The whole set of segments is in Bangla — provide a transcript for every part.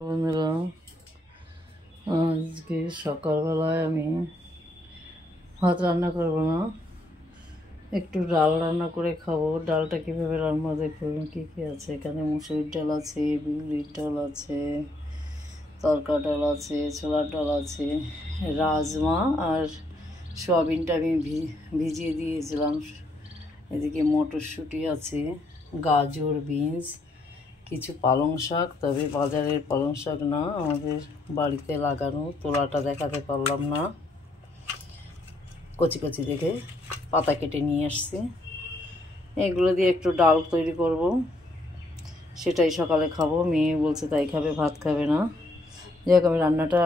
বন্ধুরা, আজকে সকালবেলায় আমি ভাত রান্না করব না, একটু ডাল রান্না করে খাবো। ডালটা কীভাবে রান্না দেখুন, কী কী আছে এখানে। মুসুরির ডাল আছে, বিউলির ডাল আছে, তরকা ডাল আছে, ছোলার ডাল আছে, রাজমা আর সোয়াবিনটা আমি ভিজিয়ে দিয়েছিলাম। এদিকে মটরশুঁটি আছে, গাজর, বিনস, কিছু পালং শাক, তবে বাজারের পালং শাক না, আমাদের বাড়িতে লাগানো। তোলাটা দেখাতে পারলাম না, কচি কচি দেখে পাতা কেটে নিয়ে আসছি। এগুলো দিয়ে একটু ডাল তৈরি করব, সেটাই সকালে খাবো। মেয়ে বলছে তাই খাবে, ভাত খাবে না। যাই হোক, আমি রান্নাটা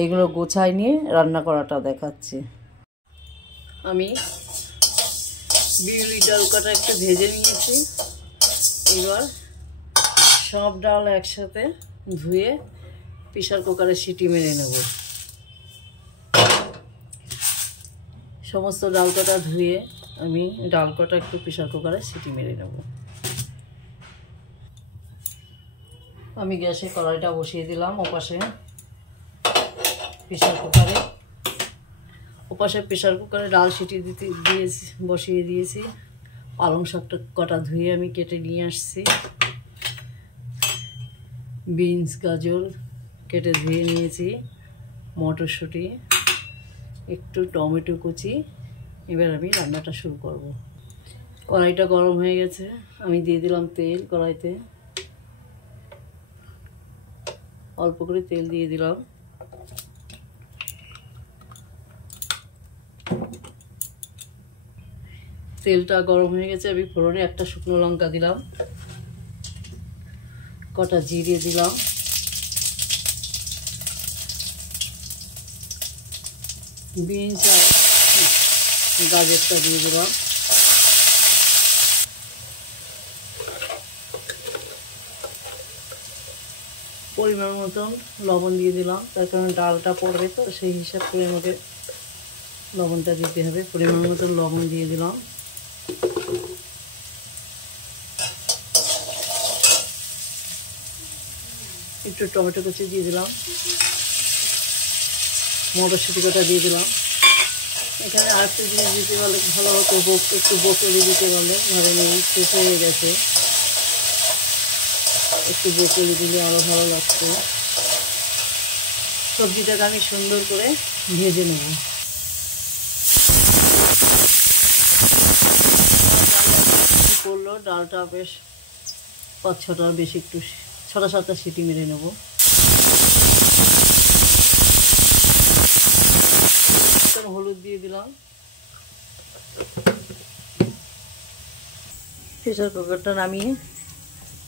এইগুলো গোছাই নিয়ে রান্না করাটা দেখাচ্ছি। আমি বিউলির ডাল কটা একটু ভেজে নিয়েছি। এবার সব ডাল একসাথে ধুয়ে প্রেসার কুকারে সিটি মেরে নেব। সমস্ত ডাল কটা ধুয়ে আমি ডাল কটা একটু প্রেসার কুকারে সিটি মেরে নেব। আমি গ্যাসে কড়াইটা বসিয়ে দিলাম, ওপাশে প্রেসার কুকারে ডাল সিটি বসিয়ে দিয়েছি। পালং শাকটা কটা ধুয়ে আমি কেটে নিয়ে আসছি। বিনস, গাজর কেটে ধুয়ে নিয়েছি, মটরশুঁটি, একটু টমেটো কুচি। এবার আমি রান্নাটা শুরু করব। কড়াইটা গরম হয়ে গেছে, আমি দিয়ে দিলাম তেল। কড়াইতে অল্প করে তেল দিয়ে দিলাম। তেলটা গরম হয়ে গেছে, আমি ফোড়নে একটা শুকনো লঙ্কা দিলাম, কটা জিরে দিলাম, বিনস আর গাজরটা দিয়ে দিলাম। পরিমাণ মতন লবণ দিয়ে দিলাম, তার কারণ ডালটা পড়বে তো, সেই হিসাব করে আমাকে লবণটা দিতে হবে। পরিমাণ মতন লবণ দিয়ে দিলাম। একটু টমেটো কুচি দিয়ে দিলাম, মটরশুঁটি কটা দিয়ে দিলাম। এখানে আরেকটা জিনিস দিতে পারলে ভালো হতো, একটু বকলি দিতে পারলে। ঘরে নেই, শেষ হয়ে গেছে। একটু বকলি দিলে আরও ভালো লাগতো। সবজিটাকে আমি সুন্দর করে ভেজে নেব। করলো ডালটা বেশ 5-6টা, বেশি একটু 6-7টা সিটি মেরে নেব। হলুদ দিয়ে দিলাম। প্রেসার কুকারটা নামিয়ে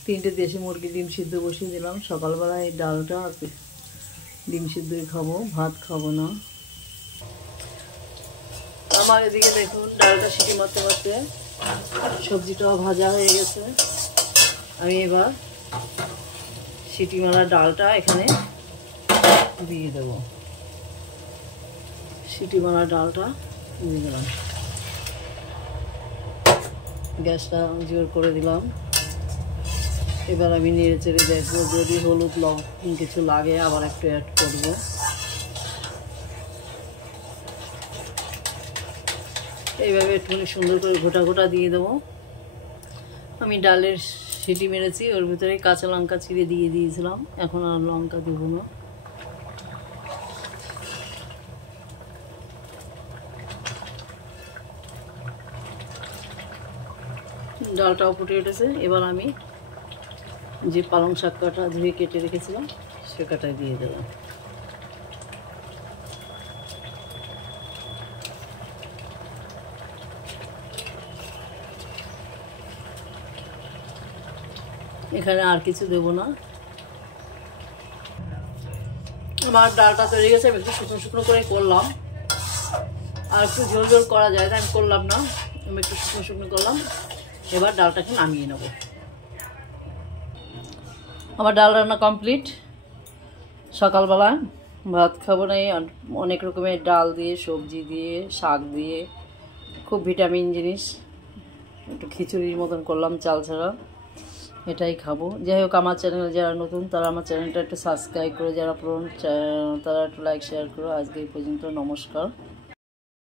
3টে দেশি মুরগি ডিম সিদ্ধ বসিয়ে দিলাম। সকালবেলায় এই ডালটা আর ডিম সিদ্ধই খাবো, ভাত খাবো না। আমার এদিকে দেখুন, ডালটা সিটি মারতে মারতে সবজিটাও ভাজা হয়ে গেছে। আমি এবার সিটি মারা ডালটা এখানে দিয়ে দেবো। সিটি মারা ডালটা দিয়ে দিলাম, গ্যাসটা জোর করে দিলাম। এবার আমি নেড়ে চেড়ে দেখবো, যদি হলুদ লবণ কিছু লাগে আবার একটু অ্যাড করব। এইভাবে একটুখানি সুন্দর করে গোটা গোটা দিয়ে দেবো। আমি ডালের সিটি মেরেছি, ওর ভিতরে কাঁচা লঙ্কা চিড়ে দিয়ে দিয়েছিলাম, এখন আর লঙ্কা দেবো না। ডালটাও ফুটে উঠেছে। এবার আমি যে পালং শাক কাটা ধুয়ে কেটে রেখেছিলাম সে কাটায় দিয়ে দিলাম। এখানে আর কিছু দেবো না। আমার ডালটা তৈরি গেছে, আমি একটু শুকনো শুকনো করে করলাম। আর একটু ঝোল ঝোল করা যায়, তাই আমি করলাম না, আমি একটু শুকনো শুকনো করলাম। এবার ডালটাকে নামিয়ে নেব। আমার ডাল রান্না কমপ্লিট। সকালবেলা ভাত খাবো না, অনেক রকমের ডাল দিয়ে, সবজি দিয়ে, শাক দিয়ে, খুব ভিটামিন জিনিস। একটু খিচুড়ির মতন করলাম, চাল ছাড়া। এটাই খাবো। যাই হোক, আমার চ্যানেলে যারা নতুন তারা আমার চ্যানেলটা একটু সাবস্ক্রাইব করো, যারা পুরনো তারা একটু লাইক শেয়ার করো। আজকে এই পর্যন্ত, নমস্কার।